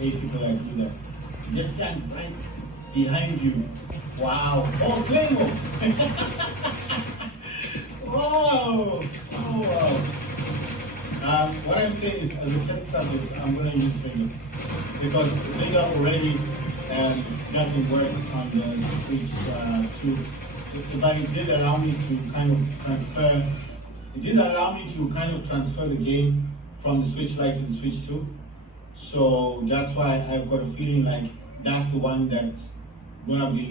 8 people like do that. Just stand right behind you. Wow. Oh, Claymore. Wow. Oh, wow. What I'm saying is, as a test subject, I'm going to use Vega. Because Vega already doesn't work on the Switch 2. But it did allow me to kind of transfer the game from the Switch Lite to the Switch 2. So that's why I've got a feeling like that's the one that's gonna be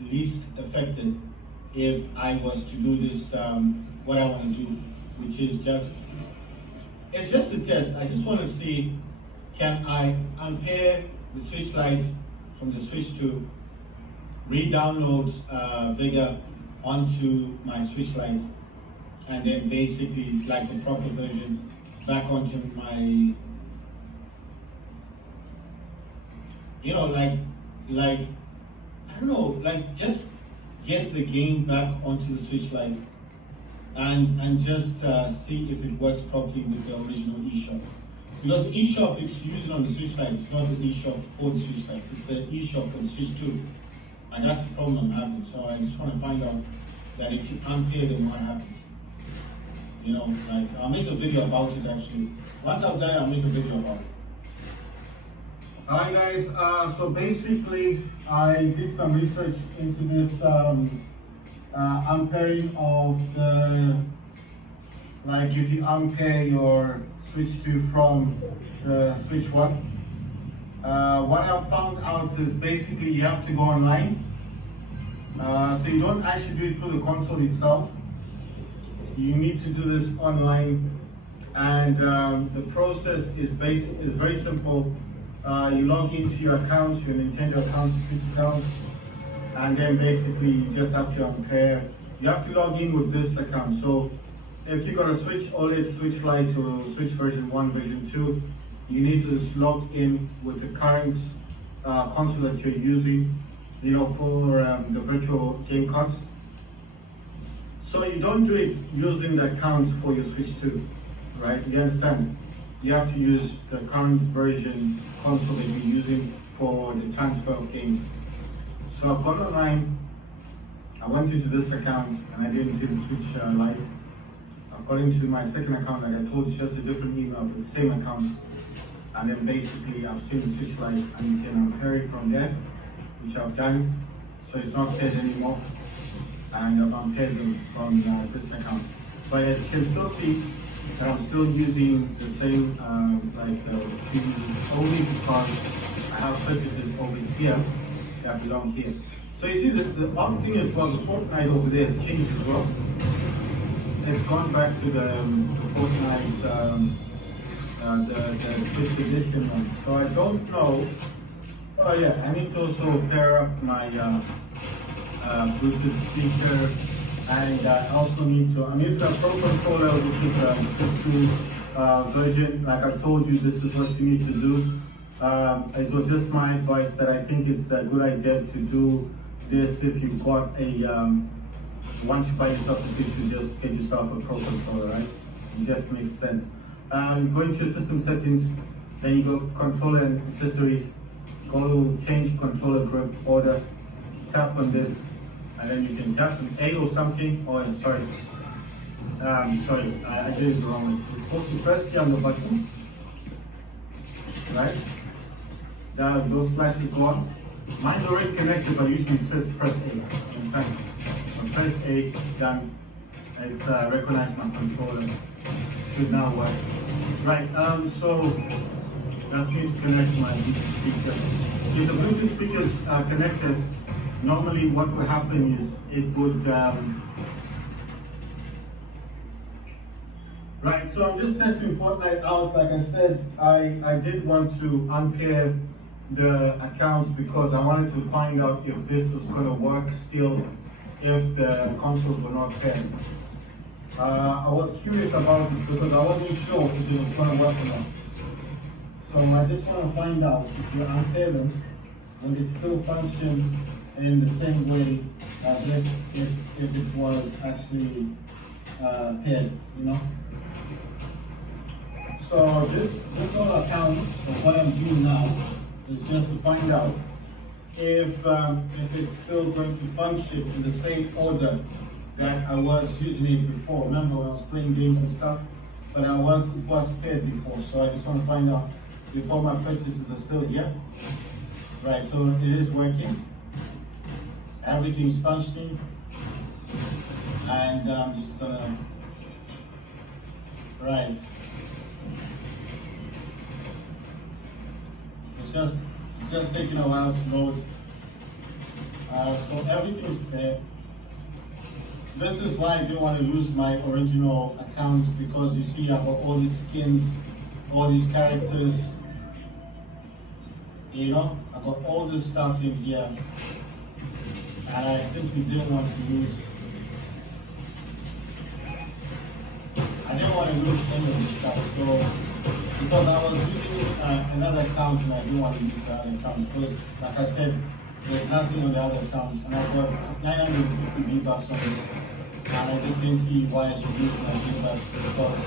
least affected if I was to do this, what I want to do, which is it's just a test. I just want to see, can I unpair the Switch Lite from the Switch 2, re-download Vega onto my Switch Lite, and then basically, like the proper version, back onto my, you know, like I don't know, like just get the game back onto the Switch Lite and just see if it works properly with the original eShop. Because the eShop it's used on the Switch Lite, it's not the eShop for the Switch Lite, it's the eShop for the Switch 2. And that's the problem I'm having. So I just want to find out that if you unpair them, what happens. You know, like I'll make a video about it actually. Once I've done it, I'll make a video about it. Alright guys, so basically I did some research into this unpairing of the, like if you unpair your Switch 2 from the Switch 1. What I found out is basically you have to go online. So you don't actually do it through the console itself. You need to do this online, and the process is very simple. You log into your account, your Nintendo account, Switch account, and then basically you just have to unpair. You have to log in with this account. So if you got a Switch OLED, Switch Lite, or Switch version 1, version 2, you need to just log in with the current console that you're using, you know, for the virtual game cards. So you don't do it using the account for your Switch 2, right? You understand? You have to use the current version console that you're using for the transfer of games. So I've gone online, I went into this account, and I didn't see the Switch Lite. I've gone into my second account, like I told you, just a different email, but the same account. And then basically I've seen the Switch Lite, and you can unpair it from there, which I've done. So it's not paired anymore, and I've unpaired them from this account. But as you can still see that I'm still using the same like the previous, only because I have purchases over here that belong here. So you see the other thing as well, the Fortnite over there has changed as well. It's gone back to the Fortnite, the Switch edition one. So I don't know. Oh yeah, I need to also pair up my Bluetooth speaker, and I also need to, I'm using a Pro controller, which is a Switch 2 version. Like I told you, this is what you need to do. It was just my advice that I think it's a good idea to do this if you've got a, once you buy yourself a Switch, you just get yourself a Pro controller, right? It just makes sense. Go into your system settings, then you go controller and accessories, go to change controller grip order, tap on this, and then you can tap on A or something, or sorry, I did it the wrong way. You're supposed to press here on the button, right? Those flashes go on. Mine's already connected, but usually it says press A. In fact, when press A, done. It's recognized my controller. Should now work. Right, so that's me to connect my Bluetooth speaker. If the Bluetooth speaker is connected, normally what will happen is it would, right, so I'm just testing Fortnite out. Like I said, I did want to unpair the accounts because I wanted to find out if this was going to work still if the consoles were not paired. I was curious about it because I wasn't sure if it was going to work or not. So I just want to find out if you unpair them, will it still function in the same way as if it was actually paired, you know? So this whole account of what I'm doing now is just to find out if it's still going to function in the same order that I was using it before. Remember when I was playing games and stuff, but it was paired before. So I just want to find out before my purchases are still here. Right, so it is working. Everything's functioning. And I'm just gonna, right. It's just taking a while to load. So everything's there. This is why I didn't want to lose my original account, because you see I've got all these skins, all these characters. You know, I've got all this stuff in here. And I simply didn't want to lose. I didn't want to lose any of this stuff. So, because I was using another account and I didn't want to use the other account. Because, like I said, there's nothing on the other account. And I've got 950 V-Bucks on it. And I just didn't see why I should use my V-Bucks because,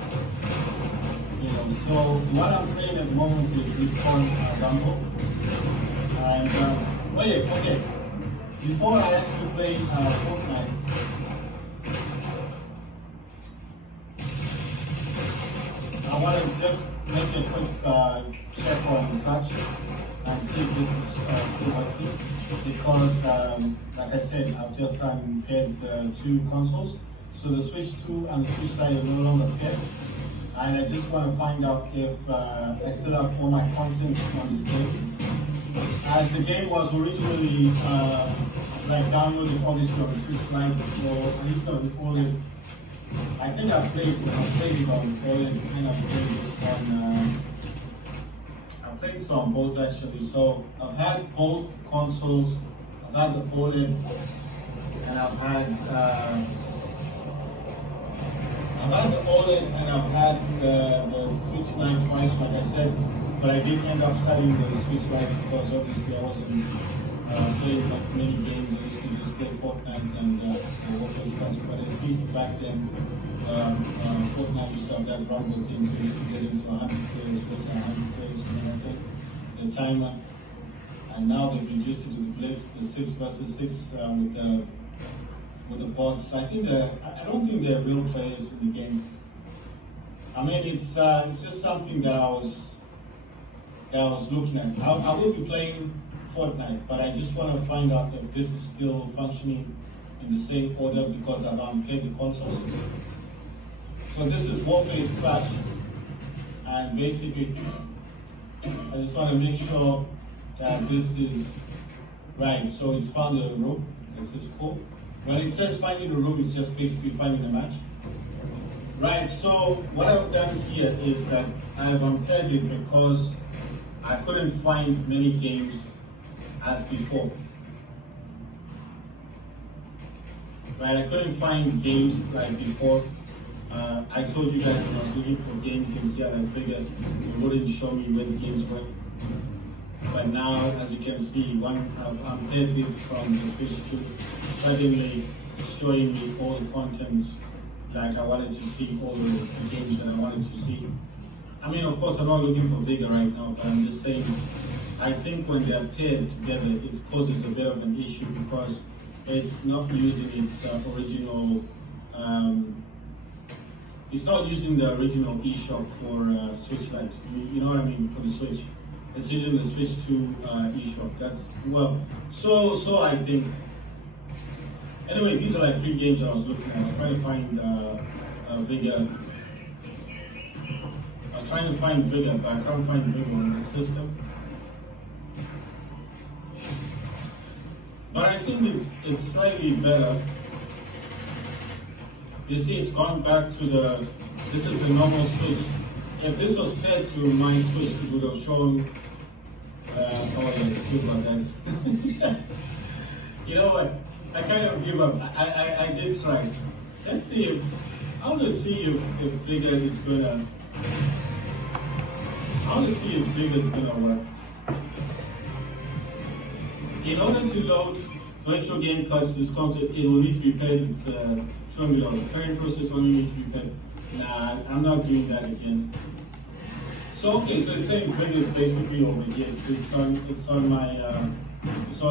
you know. So, what I'm playing at the moment is this called Rumble. And, oh yeah, okay. Before I actually play Fortnite, I want to just make a quick check on touch and see if this is still working. Because, like I said, I've just paired two consoles. So the Switch 2 and the Switch Lite are no longer paired. And I just want to find out if I still have all my content on this game. As the game was originally like downloaded obviously on the Switch Lite, or at least on the OLED. I think I've played it on OLED and I've played it on I've played it on both actually. So I've had both consoles. I've had the OLED and I've had the OLED and I've had the Switch Lite twice, like I said. But I did end up studying the Switch Lite because obviously I wasn't playing like many games. I used to just play Fortnite and what those stuff. But at least back then, Fortnite used to have that rumble thing, so you used to get into 100 players, plus 100 players, and everything, the timer. And now they've reduced it to the blitz, the 6 versus 6 with the bots. I don't think they're real players in the game. I mean, it's just something that I was looking at. I will be playing Fortnite, but I just want to find out if this is still functioning in the same order because I've unpaired the consoles. So this is Warfare Clash, and basically I just want to make sure that this is right. So it's found the room. This is cool. When it says finding the room, it's just basically finding a match. Right, so what I've done here is that I've unpaired it because I couldn't find many games as before. Right, I couldn't find games like before. I told you guys when I was looking for games in here, I figured it wouldn't show me where the games were. But now, as you can see, I've unpaired it from the Switch 2, suddenly showing me all the content like I wanted to see, all the games that I wanted to see. I mean, of course, I'm not looking for bigger right now, but I'm just saying, I think when they're paired together, it causes a bit of an issue because it's not using its original, it's not using the original eShop for Switch Lite. You know what I mean, for the Switch. It's using the Switch 2 eShop. That's, well, so I think. Anyway, these are like 3 games I was looking at. I'm trying to find bigger. I'm trying to find bigger, but I can't find bigger on the system. But I think it's slightly better. You see, it's gone back to this is the normal Switch. If this was set to my Switch, it would have shown, oh yeah, excuse about that. You know what? I kind of give up. I did try. Let's see if, I want to see if bigger is gonna, I want to see if bigger is gonna work. In order to load virtual game cards to this console, it will need to be paired with $200. Current process only needs to be paired. Nah, I'm not doing that again. So okay, so it's saying bring is basically over here. It's on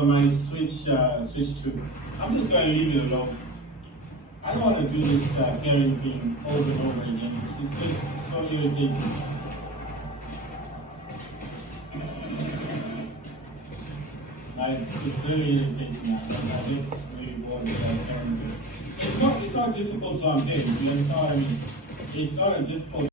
my switch to. I'm just gonna leave it alone. I don't want to do this carrying thing over and over again. It's just so irritating. It's really irritating now. I just really bored with that carrying thing. It's not difficult to unpick. You understand what I mean? It's not a difficult